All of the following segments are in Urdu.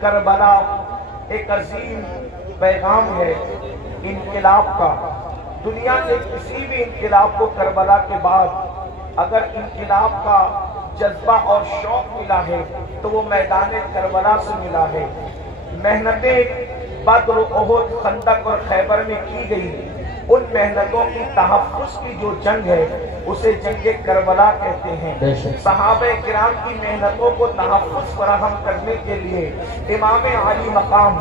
کربلا ایک عظیم پیغام ہے انقلاب کا۔ دنیا کے کسی بھی انقلاب کو کربلا کے بعد اگر انقلاب کا جذبہ اور شوق ملا ہے تو وہ میدان کربلا سے ملا ہے۔ محنتیں بدر و احد، خندق اور خیبر میں کی گئی، ان محنتوں کی تحفظ کی جو جنگ ہے اسے جنگ کربلا کہتے ہیں۔ صحابہ کرام کی محنتوں کو تحفظ فراہم کرنے کے لیے امام علی مقام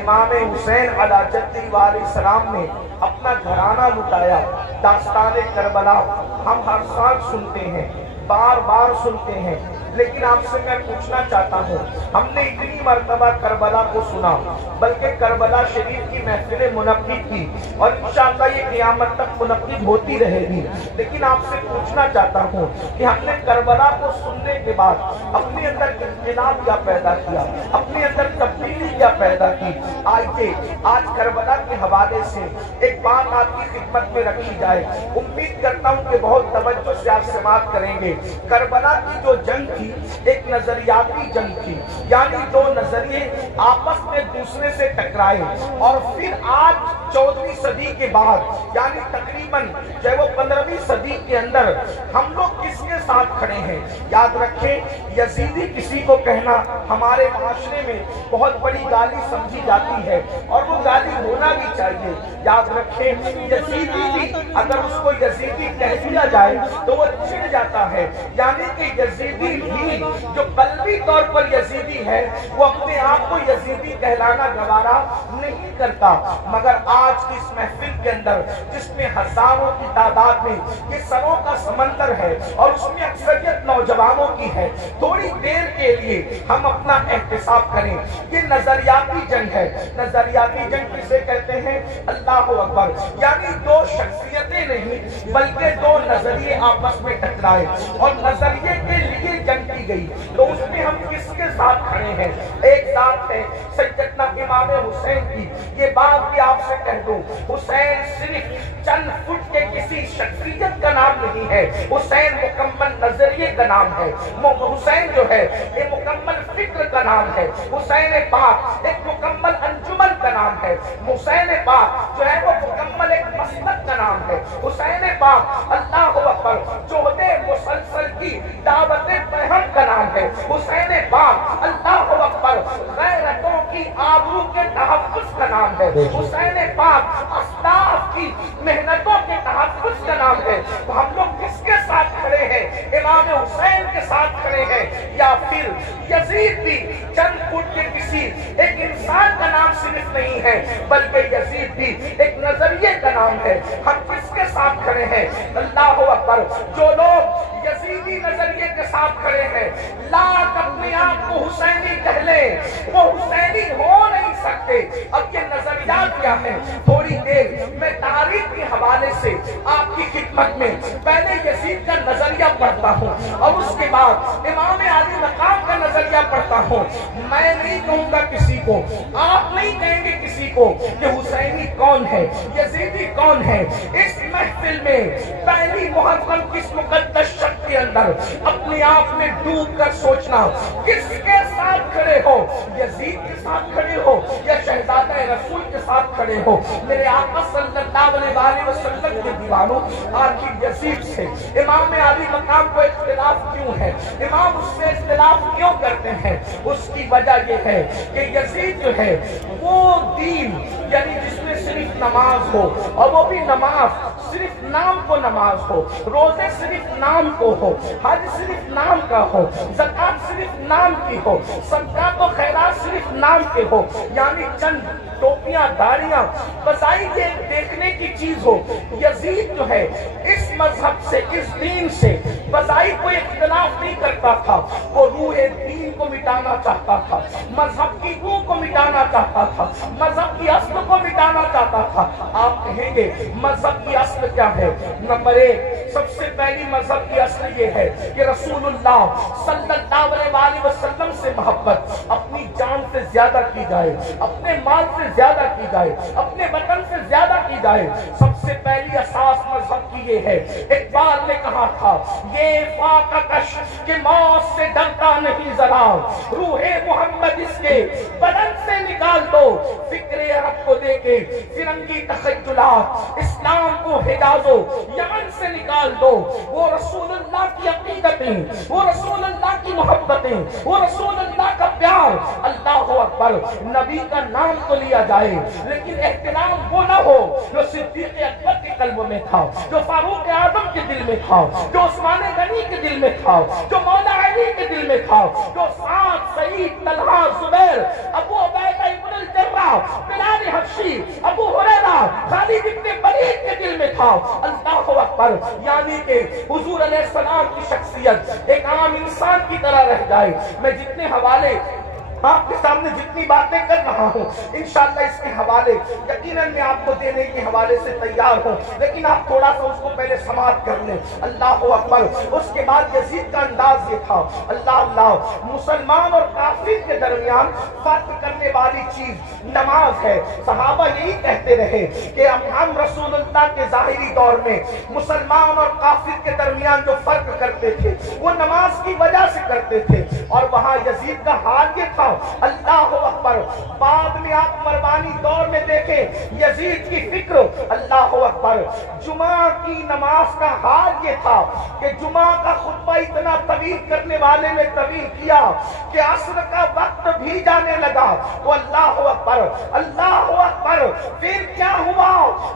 امام حسین علیہ جدہ علیہ السلام نے اپنا گھرانہ لٹایا۔ داستان کربلا ہم ہر سال سنتے ہیں، بار بار سنتے ہیں، لیکن آپ سے میں پوچھنا چاہتا ہوں، ہم نے اتنی مرتبہ کربلا کو سنا، بلکہ کربلا شریف کی محفلیں منعقد کی اور انشاءاللہ یہ قیامت تک منعقد ہوتی رہے گی، لیکن آپ سے پوچھنا چاہتا ہوں کہ ہم نے کربلا کو سننے کے بعد اپنے اندر انقلاب کیا پیدا کیا، اپنے اندر تبدیلی کیا پیدا کی۔ آئیے آج کربلا کے حوالے سے ایک بات آپ کی خدمت میں رکھی جائے، امید کرتا ہوں کہ بہت توجہ سے آپ سماعت کریں گے۔ کربلا کی جو جنگ تھی ایک نظریاتی جنگ تھی، یعنی دو نظریے آپس میں دوسرے سے ٹکرائے، اور پھر آج 14ویں صدی کے بعد یعنی تقریباً جو وہ 15ویں صدی کے اندر ہم لوگ کس کے ساتھ کھڑے ہیں۔ یاد رکھیں یزیدی کسی کو کہنا ہمارے معاشرے میں بہت بڑی گالی سمجھی جاتی ہے، اور وہ گالی ہونا بھی چاہیے۔ یاد رکھیں یزیدی بھی اگر اس کو یزیدی کہہ دیا جائے تو وہ چڑ جاتا ہے، یعنی کہ یزیدی بھی جو قلبی طور پر یزیدی ہے وہ اپنے آپ کو یزیدی کہلانا گوارا نہیں کرتا۔ مگر آج کی اس محفل کے اندر جس میں ہزاروں کی تعداد میں یہ سروں کا سمندر ہے اور اس میں اکثریت نوجوانوں کی ہے، تھوڑی دیر کے لیے ہم اپنا احتساب کریں۔ یہ نظریاتی جنگ ہے۔ نظریاتی جنگ کسے کہتے ہیں؟ اللہ اکبر، یعنی دو شخصیتیں نہیں بلکہ دو نظریے آپس میں ٹکرائے اور نظریے کے لیے جنگ کی گئی، تو اس میں ہم کس کے ساتھ کھڑے ہیں؟ ایک ساتھ ہے سیدنا امام حسین کی۔ یہ بات بھی آپ سے کہہ دوں، حسین صرف چند فٹ کے کسی شخصیت کا نام نہیں ہے، حسین مکمل نظریے کا نام ہے۔ حسین جو ہے یہ مکمل فکر کا نام ہے۔ حسین پاک ایک مکمل انجمن کا نام ہے۔ حسین پاک جو ہے وہ مکمل ایک مسلک کا نام ہے۔ حسین پاک اللہ اکبر جہد مسلسل کی دعوت بہم کا نام ہے۔ حسین پاک اللہ اکبر غیرتوں کی آبرو کے تحفظ کا نام ہے۔ حسین پاک اسلاف کی محنتوں کے تحفظ کا نام ہے۔ تو ہم لوگ کس کے ساتھ کھڑے ہیں؟ امام حسین کے ساتھ کھڑے ہیں، یا پھر یزید بھی چند فٹ کے کسی ایک انسان کا نام صرف نہیں ہے بلکہ یزید بھی ایک نظریے کا نام ہے۔ ہم کس کے ساتھ کھڑے ہیں؟ اللہ اکبر، جو لوگ یزیدی نظریے کے ساتھ کھڑے ہیں لاکھ اپنے آپ کو حسینی کہہ لیں، وہ حسینی ہو نہیں سکتے۔ اب یہ نظریات کیا ہیں؟ تھوڑی دیر میں تاریخ کے حوالے سے آپ کی خدمت میں پہلے یزید کا نظریہ پڑھتا ہوں اور اس کے بعد امام علی مقام کا نظریہ پڑھتا ہوں۔ میں نہیں کہوں گا کسی کو، آپ نہیں کہیں گے کسی کو کہ حسینی کون ہے، یزیدی کون ہے۔ اس محفل میں پہلی محرم کس مقدس شک کے اندر اپنے آپ میں ڈوب کر سوچنا، کس کے ساتھ کھڑے ہو؟ یزید کے ساتھ کھڑے ہو یا شہزادہ رسول کے ساتھ کھڑے ہو؟ میرے آقا صلی اللہ علیہ وسلم کے دیوانوں، آخر یزید سے امام علی مقام کو اختلاف کیوں ہے؟ امام اس سے اختلاف کیوں کرتے ہیں؟ اس کی وجہ یہ ہے کہ یزید جو ہے وہ دین یعنی جس میں صرف نماز ہو، اور وہ بھی نماز صرف نام کو نماز ہو، روزے صرف نام کو ہو، حج صرف نام کا ہو، زکات صرف نام کی ہو، صدقات و خیرات صرف نام کے ہو، یعنی چند ٹوپیاں داڑیاں بظاہر یہ دیکھنے کی چیز ہو۔ یزید جو ہے اس مذہب سے، اس دین سے بظاہر کوئی اختلاف نہیں کرتا تھا، وہ روح دین کو مٹانا چاہتا تھا، مذہب کی روح کو مٹانا چاہتا تھا، مذہب کی اصل کو مٹانا جاتا تھا۔ آپ کہیں گے مذہب کی اصل کیا ہے؟ نمبر ایک، سب سے پہلی مذہب کی اصل یہ ہے کہ رسول اللہ صلی اللہ علیہ وسلم سے محبت اپنی جان سے زیادہ کی جائے، اپنے مال سے زیادہ کی جائے، اپنے وطن سے زیادہ کی جائے۔ سب سے پہلی اساس مذہب کی یہ ہے۔ اقبال نے کہا تھا یہ فاقہ کش کہ موت سے ڈرتا نہیں ذرا، روح محمد اس کے بدن سے نکال دو، فکر عرب کو دے کے فرنگی تخیلات، اسلام کو حجاز و یمن سے نکال دو۔ وہ رسول اللہ کی عقیدتیں، وہ رسول اللہ کی محبتیں، وہ رسول اللہ کا پیار۔ اللہ اکبر، نبی کا نام تو لیا جائے لیکن احترام وہ نہ ہو جو صدیق اکبر کے قلب میں تھا، جو فاروق اعظم کے دل میں تھا، جو عثمان غنی کے دل میں تھا، جو مولا علی کے دل میں تھا، جو سعد، سعید، طلحہ، زبیر، ابو عبیدہ ابن الجراح، بلال حبشی، ابو ہریرہ، خالد ابن ولید کے دل میں تھا۔ اللہ اکبر، یعنی کہ حضور علیہ السلام کی شخصیت ایک عام انسان کی طرح رہ جائے۔ میں جتنے حوالے آپ کے سامنے جتنی باتیں کر رہا ہوں انشاءاللہ اس کے حوالے یقیناً میں آپ کو دینے کے حوالے سے تیار ہوں، لیکن آپ تھوڑا سا اس کو پہلے سماعت کر لیں۔ اللہ اکبر، اس کے بعد یزید کا انداز یہ تھا، اللہ اللہ، مسلمان اور کافر کے درمیان فرق کرنے والی چیز نماز ہے۔ صحابہ یہی کہتے رہے کہ ہم رسول اللہ کے ظاہری دور میں مسلمان اور کافر کے درمیان جو فرق کرتے تھے وہ نماز کی وجہ سے کرتے تھے، اور وہاں یزید کا حال یہ تھا۔ اللہ اکبر، بعد میں آپ مروانی دور میں دیکھیں یزید کی فکر، اللہ اکبر، جمعہ کی نماز کا حال یہ تھا کہ جمعہ کا خطبہ اتنا طویل کرنے والے نے طویل کیا کہ عصر کا وقت بھی جانے لگا تو اللہ اکبر، اللہ اکبر، پھر کیا ہوا؟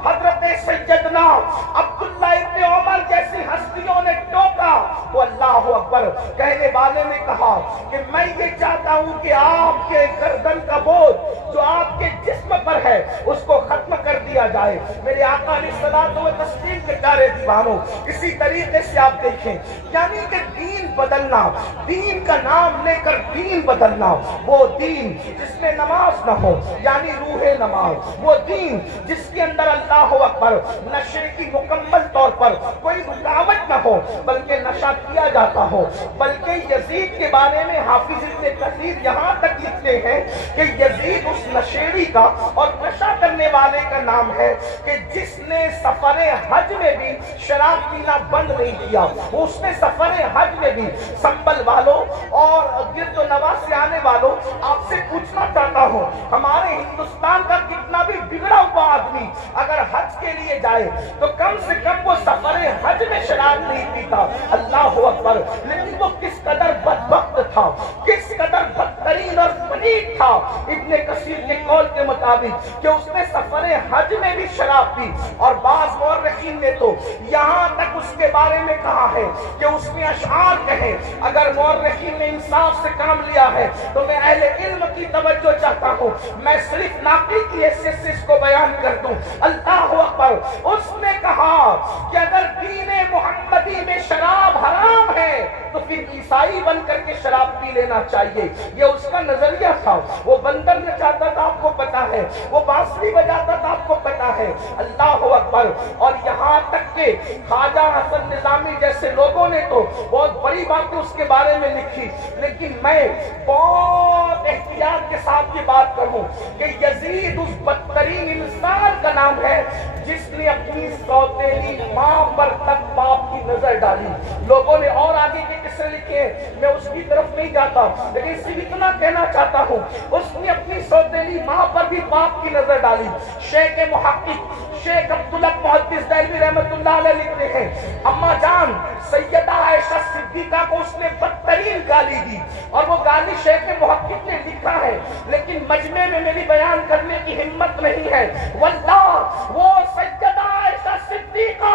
حضرت سیدنا عبداللہ ابن عمر جیسی ہستیوں نے ٹوکا تو اللہ اکبر، کہنے والے نے کہا کہ میں یہ چاہتا ہوں کہ آپ کے گردن کا بوجھ جو آپ کے جسم پر ہے اس کو ختم کر دیا جائے۔ میرے آقا علیہ الصلوۃ والتسلیم کے پیارے دیوانوں، اسی طریقے سے آپ دیکھیں یعنی کہ دین بدلنا، دین کا نام لے کر دین بدلنا، وہ دین جس میں نماز نہ ہو یعنی روح نماز، وہ دین جس کے اندر اللہ اکبر نشے کی مکمل طور پر کوئی رکاوٹ نہ ہو بلکہ نشہ کیا جاتا ہو۔ بلکہ یزید کے بارے میں حافظ ابن کثیر یہاں تک لکھتے ہیں کہ یزید اس نشیڑی کا اور نشہ کرنے والے کا نام ہے کہ جس نے سفر حج میں بھی شراب پینا بند نہیں کیا۔ اس نے سفر حج میں بھی، سنبل والوں اور گرد و نواح سے آنے والوں، آپ سے پوچھنا چاہتا ہوں ہمارے ہندوستان کا کتنا بھی بگڑا ہوا آدمی اگر حج کے لیے جائے تو کم سے کم وہ سفر حج میں شراب نہیں پیتا۔ اللہ اکبر، لیکن وہ کس قدر بدبخت تھا، کس قدر بدترین اور پلید تھا ابن کثیر کے قول کے مطابق کہ اس نے سفر حج میں بھی شراب پی، اور بعض مورخین نے تو یہاں تک اس کے بارے میں کہا ہے کہ اس نے اشعار کہے۔ اگر مورخین نے انصاف سے کام لیا ہے تو میں اہل علم کی توجہ چاہتا ہوں، میں صرف ناقل کی حیثیت سے اس کو بیان کر دوں۔ اللہ اکبر، اس نے کہا کہ اگر دین محمدی میں شراب حرام ہے تو پھر عیسائی بن کر کے شراب پی لینا چاہیے۔ یہ اس کا نظریہ تھا۔ وہ بندر نچاتا تھا، آپ کو پتا ہے، وہ بانسری بجاتا تھا، آپ کو پتا ہے۔ اللہ اکبر، اور یہاں تک کہ خواجہ حسن نظامی جیسے لوگوں نے تو بہت بڑی باتیں اس کے بارے میں لکھی، لیکن میں بہت احتیاط کے ساتھ یہ بات کروں کہ یزید اس بدترین انسان کا نام ہے جس نے اپنی سوتیلی ماں پر تک باپ کی نظر ڈالی۔ لوگوں نے اور آگے کے قصے لکھے، میں اس کی طرف نہیں جاتا، لیکن صرف اتنا کہنا چاہتا ہوں اس نے اپنی سوتیلی ماں پر بھی باپ کی نظر ڈالی۔ شیخ محقق شیخ عبداللہ محدث دہلوی رحمۃ اللہ علیہ لکھتے ہیں اما جان سیدہ عائشہ صدیقہ کو اس نے بدترین گالی دی، اور وہ گالی شیخ محقق نے لکھا ہے لیکن مجمع میں میری بیان کرنے کی ہمت نہیں ہے۔ واللہ وہ سیدہ عائشہ صدیقہ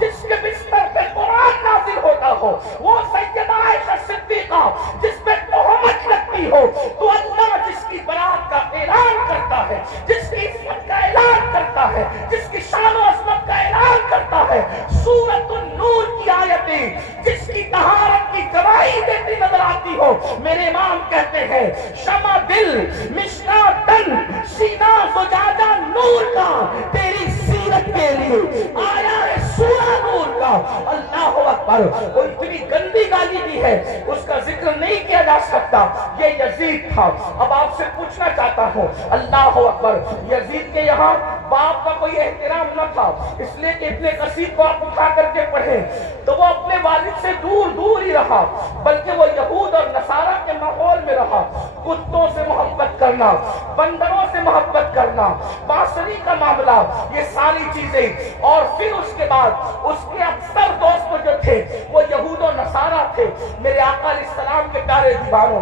جس کے بستر پہ قرآن نازل ہوتا ہو، وہ سیدہ عائشہ صدیقہ جس پہ تہمت لگتی ہو، تو اللہ جس کی برات کا اعلان کرتا ہے، جس کی عصمت کا اعلان کرتا ہے، جس کی شان و عظمت کا اعلان کرتا ہے، سورۃ النور کی آیتیں جس کی طہارت کی گواہی دیتی نظر آتی ہو، میرے امام کہتے ہیں شمع دل مشکا تن سینہ زجاجہ نور نور کا تیری سیرت کے لیے آیا ہے سورہ نور کا۔ اللہ اکبر، وہ اتنی گندی گالی دی ہے، اس کا ذکر نہیں کیا جا سکتا۔ یہ یزید تھا۔ اب آپ سے پوچھنا چاہتا ہوں، اللہ اکبر، یزید کے یہاں باپ کا کوئی احترام نہ تھا، اس لیے کہ ابن کثیر کو آپ اٹھا کر کے پڑھیں تو وہ اپنے والد سے دور دور ہی رہا، بلکہ وہ یہود اور نصارہ کے ماحول میں رہا۔ کتوں سے محبت کرنا، بندروں سے محبت کرنا، بانسری کا معاملہ، یہ ساری چیزیں، اور پھر اس کے بعد اس کے اکثر دوست جو تھے وہ یہود و نصارہ تھے۔ میرے آقا علیہ السلام کے پیارے دیوانوں،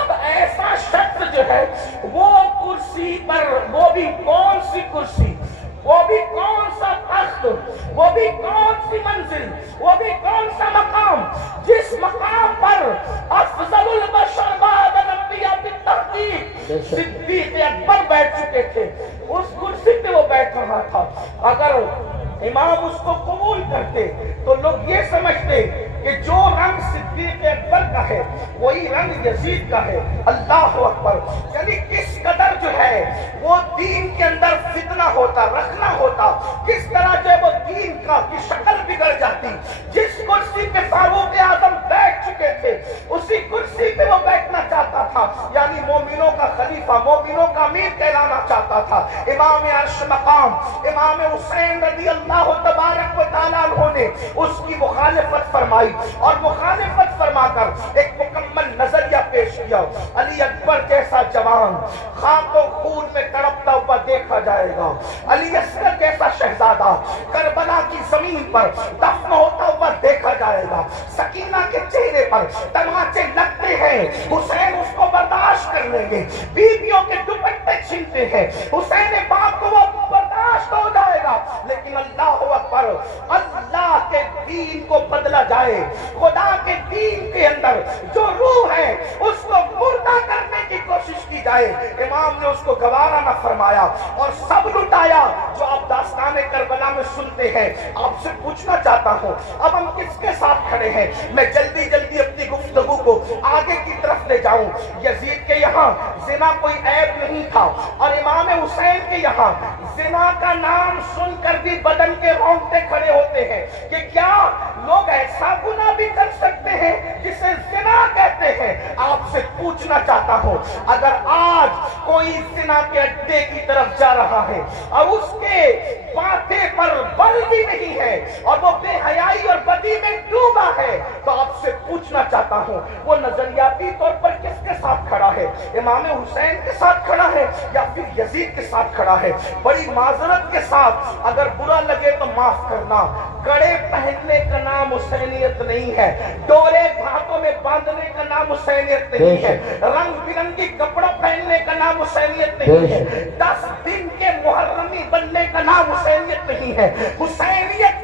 اب ایسا شخص جو ہے وہ کرسی پر، وہ بھی کون سی کرسی، وہ بھی کون سا تخت، وہ بھی کون سی منزل، وہ بھی کون سا مقام، جس مقام پر افضل البشر بعد الانبیاء بالتحقیق صدیق اکبر بیٹھ چکے تھے، اس کرسی پہ وہ بیٹھ رہا تھا۔ اگر امام اس کو قبول کرتے تو لوگ یہ سمجھتے کہ جو رنگ صدیق اکبر کا ہے وہی رنگ یزید کا ہے۔ اللہ اکبر، یعنی کس قدر جو ہے وہ دین کے اندر فتنہ ہوتا، رکھنا ہوتا، کس طرح جو ہے وہ دین کی شکل بگڑ جاتی۔ جس کرسی پہ فاروق اعظم بیٹھ چکے تھے اسی کرسی پہ وہ بیٹھنا چاہتا تھا، یعنی مومنوں کا خلیفہ، مومنوں کا امیر کہلانا چاہتا تھا۔ امام عرش مقام امام حسین رضی اللہ تبارک و تعالیٰ عنہ نے اس کی مخالفت فرمائی، اور مخالفت فرما کر ایک مکمل نظریہ پیش کیا۔ علی اکبر جیسا جوان خاک و خون میں تڑپتا ہوا دیکھا جائے گا، علی اصغر جیسا شہزادہ کربلا کی زمین پر دفن ہوتا ہوا دیکھا جائے گا۔ سکینہ کے چہرے پر تماچے لگتے ہیں، حسین اس کو برداشت کر لیں گے، بیویوں کے دوپٹے چھینتے ہیں، حسین پاک کو وہ برداشت ہو جائے گا، لیکن اللہ اکبر، اللہ کے دین کو بدلا جائے، خدا کے دین کے اندر جو روح ہے اس کو مردہ کرنے کی کوشش کی جائے، امام نے اس کو گوارا نہ فرمایا اور سب لٹایا جو آپ داستان کربلا میں سنتے ہیں۔ آپ سے پوچھنا چاہتا ہوں اب ہم کس کے ساتھ کھڑے ہیں؟ میں جلدی جلدی اپنی گفتگو کو آگے کی طرف لے جاؤں۔ یزید کے یہاں زنا کوئی عیب نہیں تھا، اور امام حسین کے یہاں زنا کا نام سن کر بھی بدن کے رونگٹے کھڑے ہوتے ہیں کہ کیا لوگ ایسا گناہ بھی کر سکتے ہیں جسے زنا کہتے ہیں۔ آپ سے پوچھنا چاہتا ہوں اگر آج کوئی زنا کے اڈے کی طرف جا رہا ہے اور اس کے ماتھے پر بل بھی نہیں ہے اور وہ بے حیائی اور بدی میں ڈوبا ہے تو آپ سے پوچھنا چاہتا ہوں وہ نظریاتی طور پر کس کے ساتھ کھڑا ہے؟ امام حسین کے ساتھ کھڑا ہے یا پھر یزید کے ساتھ کھڑا ہے؟ بڑی معذرت کے ساتھ اگر برا لگے تو معاف کرنا، کڑے پہننے کا نام حسینیت نہیں ہے، ڈورے ہاتھوں میں باندھنے کا نام حسینیت نہیں ہے، رنگ برنگی کپڑا پہننے کا نام حسینیت نہیں ہے، 10 دن کے محرمی بننے کا نام حسینیت نہیں ہے۔ حسینیت